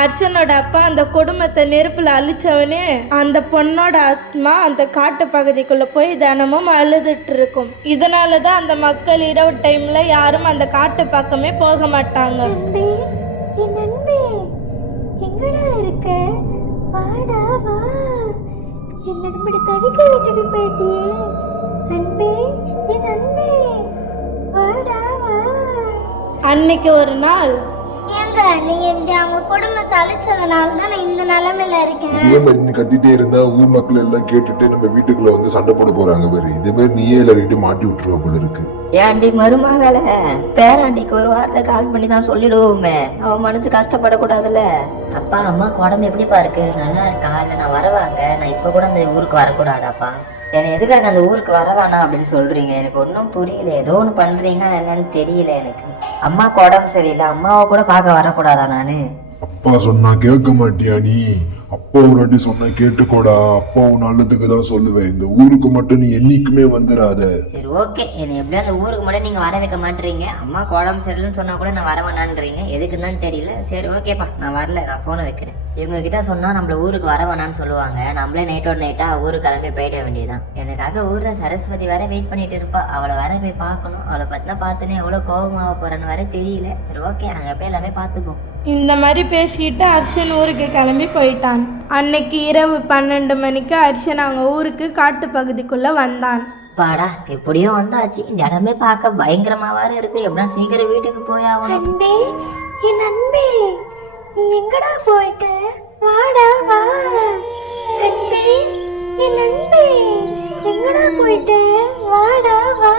அர்ச்சனோட அப்பா அந்த குடும்பத்தை நெருப்புல அழிச்சவனே அந்த பொண்ணோட ஆத்மா அந்த காட்டு பகுதிக்குள்ள போய் தினமும் அழுதுட்டு இருக்கும். இதனாலதான் அந்த மக்கள் இரவு டைம்ல யாரும் அந்த காட்டு பக்கமே போக மாட்டாங்க. எங்கடா இருக்க? வாடா வா. என்னது இப்படி தவிக்க விட்டுட்டு போயிட்டியே அன்பே, என் அன்பே, வாடா வா. அன்னைக்கு ஒரு நாள் ஏங்க நீங்க அவங்க குடும்பத்தை அழைச்சதுனால தான் நான் இந்த நிலைமையில இருக்கேன். இதே மாதிரி நீ கத்திட்டே இருந்தா ஊர் மக்கள் எல்லாம் கேட்டுட்டு நம்ம வீட்டுக்குள்ள வந்து சண்டை போட போறாங்க பாரு. இதே மாதிரி நீயே எல்லார்கிட்டையும் மாட்டி விட்டுருவ போல இருக்கு. ஏன்டி மருமகள பேராண்டிக்கு ஒரு வார்த்தை கால் பண்ணி தான் சொல்லிடுவோமே, அவன் மனசு கஷ்டப்படக்கூடாதுல்ல. அப்பா அம்மாக்கு உடம்பு எப்படிப்பா இருக்கு? நல்லா இருக்கா? இல்லை நான் வரவாங்க, நான் இப்போ கூட அந்த ஊருக்கு வரக்கூடாதாப்பா? என்னை எதுக்காக அந்த ஊருக்கு வரவானா அப்படின்னு சொல்றீங்க? எனக்கு ஒன்றும் புரியல. ஏதோ ஒன்று பண்றீங்கன்னா என்னன்னு தெரியல எனக்கு. அம்மாவுக்கு உடம்பு சரியில்லை, அம்மாவை கூட பார்க்க வரக்கூடாதா நானு? அப்பா சொன்னா கேட்க மாட்டியா நீ? அப்பா ஒரு வாட்டி சொன்னா கேட்டுக்கோடா. அப்பா உன் நல்லதுக்கு தான் சொல்லுவேன். இந்த ஊருக்கு மட்டும் நீ என்னைக்குமே வந்துடாத. சரி ஓகே, என்னை எப்படியும் அந்த ஊருக்கு மட்டும் நீங்க வர வைக்க மாட்டீங்க. அம்மாவுக்கு உடம்பு சரியில்லைன்னு சொன்னா கூட நான் வர வேணான்றீங்க. எதுக்குன்னு தான் தெரியல. சரி ஓகேப்பா, நான் வரல, நான் போனை வைக்கிறேன். இவங்க கிட்ட சொன்னா நம்மள ஊருக்கு வர வேணான்னு சொல்லுவாங்க. நம்மளே நைட்டோட நைட்டா ஊருக்கு கிளம்பி போயிட வேண்டியதான். எனக்காக ஊர்ல சரஸ்வதி வர வெயிட் பண்ணிட்டு இருப்பா. அவளை வர போய் பார்க்கணும். அவளை பத்தினா பார்த்துன்னு எவ்வளவு கோபமாக போறேன்னு வர தெரியல. சரி ஓகே, நாங்க போய் எல்லாமே பார்த்துப்போம். இந்த மாதிரி பேசிட்டு அர்ச்சன் ஊருக்கு கிளம்பி போயிட்டான். அன்னைக்கு இரவு 12 மணிக்கு அர்ச்சன் அவங்க ஊருக்கு காட்டு பகுதிக்குள்ள வந்தான். பாடா எப்படியோ வந்தாச்சு. இந்த இடமே பார்க்க பயங்கரமாவாரு இருக்கு. எப்படின்னா சீக்கிரம் வீட்டுக்கு போய் ஆகணும். அன்பே, என் அன்பே, நீ எங்கடா போயிட்ட? வாடா வா. அன்பே, என் அன்பே, எங்கடா போயிட்ட? வாடா வா.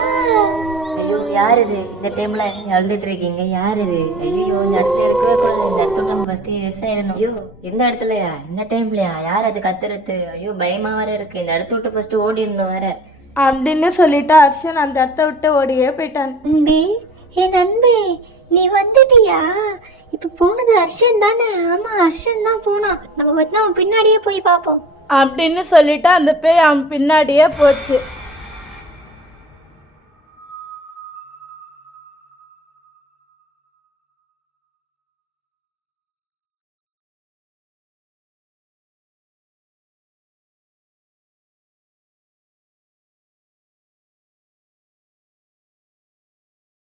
ஐயோ யார் இது? இந்த டைம்ல எழுந்துட்டு இருக்கீங்க? யார் இது? ஐயோ இந்த இடத்துல இருக்கவே கூடாது. இந்த இடத்துல நம்ம ஃபர்ஸ்ட் எஸ் ஆயிடணும். ஐயோ இந்த இடத்துலயா? இந்த டைம்லயா? யார் அது கத்துறது? ஐயோ பயமா வேற இருக்கு. இந்த இடத்த விட்டு ஃபர்ஸ்ட் ஓடிடணும் வேற அப்படின்னு சொல்லிட்டு அர்ச்சன் அந்த இடத்த விட்டு ஓடியே போயிட்டான். அன்பே, என் அன்பே, நீ வந்துட்டியா? இப்ப போனது அர்ஷன் தானே? ஆமா அர்ஷன் தான் போனான். நம்ம பார்த்தா அவன் பின்னாடியே போய் பார்ப்போம் அப்படின்னு சொல்லிட்டு அந்த பேய் அவன் பின்னாடியே போச்சு.